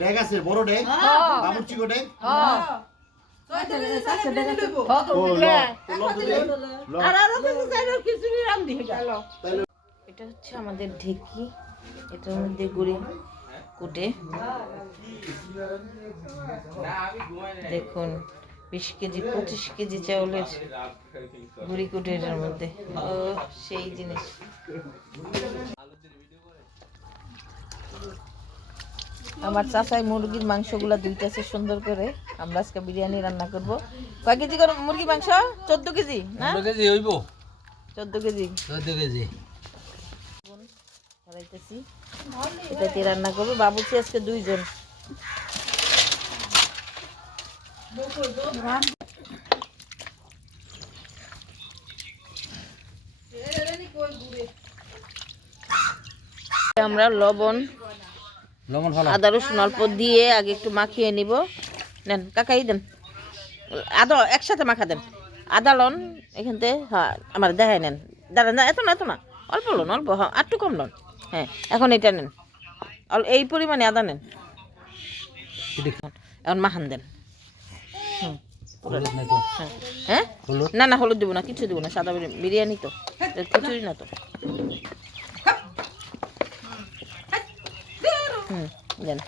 ডেগ আছে বড় ডেগ বাবুর্চি গো ডেগ এটা হচ্ছে আমাদের ঢেকি, এটার মধ্যে গুড়ি কুটে দেখুন 20 কেজি 25 কেজি চাউলের গুড়ি কুটে এটার মধ্যে। ও সেই জিনিস। আমার চাচাই মুরগির মাংসগুলা ধুইতেছে সুন্দর করে। আমরা আজকে বিরিয়ানি রান্না করব। কয় কেজি করে মুরগি মাংস? 14 কেজি না? 14 কেজি হইব। 14 কেজি। 14 কেজি করাইতেছি, এটাকে রান্না করবো। বাবুচি আজকে 2 জন। আমরা লবণ আদা রসুন অল্প দিয়ে আগে একটু মাখিয়ে নিব। নেন কাকাই দেন, আদা একসাথে মাখা দেন। আদা লন এখান থেকে, হ্যাঁ আমার দেখাই নেন। দাঁড়ান না, এত না এত না, অল্প লন, অল্প, হ্যাঁ আর একটু কম লন। হ্যাঁ এখন এটা নেন, এই পরিমাণে আদা নেন। এখন মাখান দেন। হ্যাঁ না না হলুদ দেবো না, কিছু দেবো না, সাদা বিরিয়ানি তো, খিচুড়ি না তো। দেন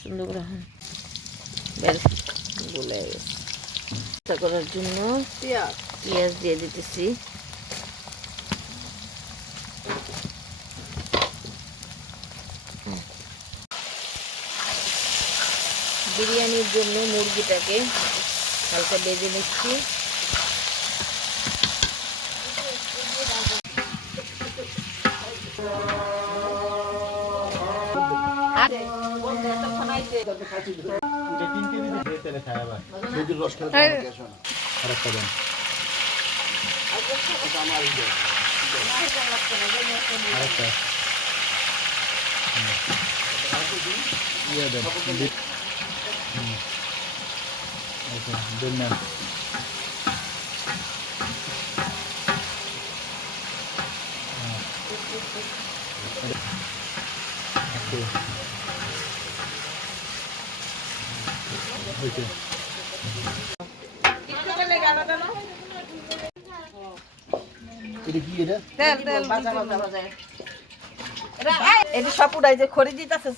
সুন্দর করে। হ্যাঁ বেশ বলে করার জন্য পেঁয়াজ দিয়ে দিতেছি। বিরিয়ানির জন্য মুরগিটাকে হালকা ভেজে নিচ্ছি। এটা সব উড়াই যে খড়ি দিতেছে।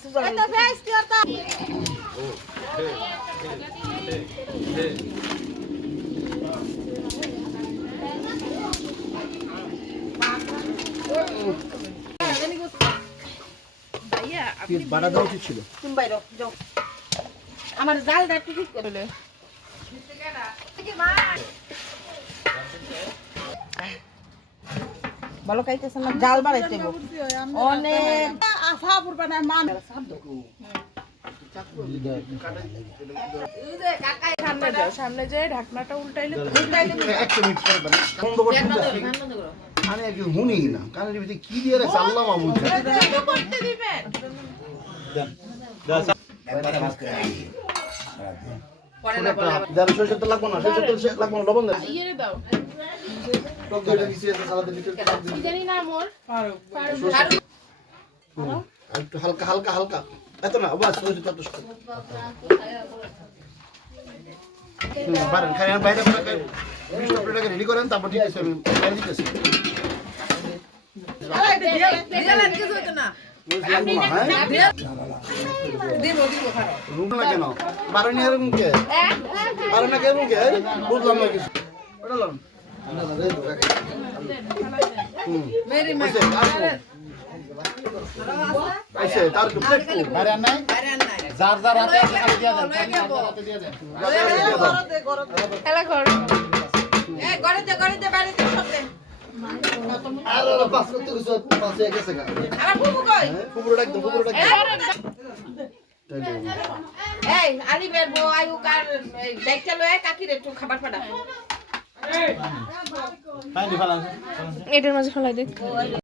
বাড়া দেওয়া উচিত ছিল। তুমি বাইরে যাও, আমার জালটা একটু ঠিক করে। ভালো খাইতেছে না, জাল বাড়াইতে অনেক আফা পড়বে না মান। সামনে যায় ঢাকনাটা উল্টাইলে আমি একজন হুনি না কানের ভিতরে কি দিয়ে রাখছে আল্লাহ মাহবুব করতে দিবেন। সরষের তেল লাগবো না, সরষের তেল লাগবো না, লবণ দাও। টক দইটা দিছি সালাদের ভিতরে জানি না মোর একটু হালকা হালকা হালকা, এত না বাস সরষের তেল তো পারেন খাই। বাইরে করে রেডি করেন, তারপর ঠিক আছে আমি বাইরে দিতেছি। কেন বারো নিয়ে মুখে বারো না কে মুখে বুঝলাম না কিছু। যার যার হাতে আছে দিয়ে দেন। আর পাস করতে কিছু পাশে গেছে গা। আমার ফুফু কই? ফুফুর ডাক দাও, ফুফুর ডাক দাও। এই আলিবের বউ আয়ু কার দেখতে লয় কাকির একটু খাবার পাড়া এটার মাঝে ফেলাই দে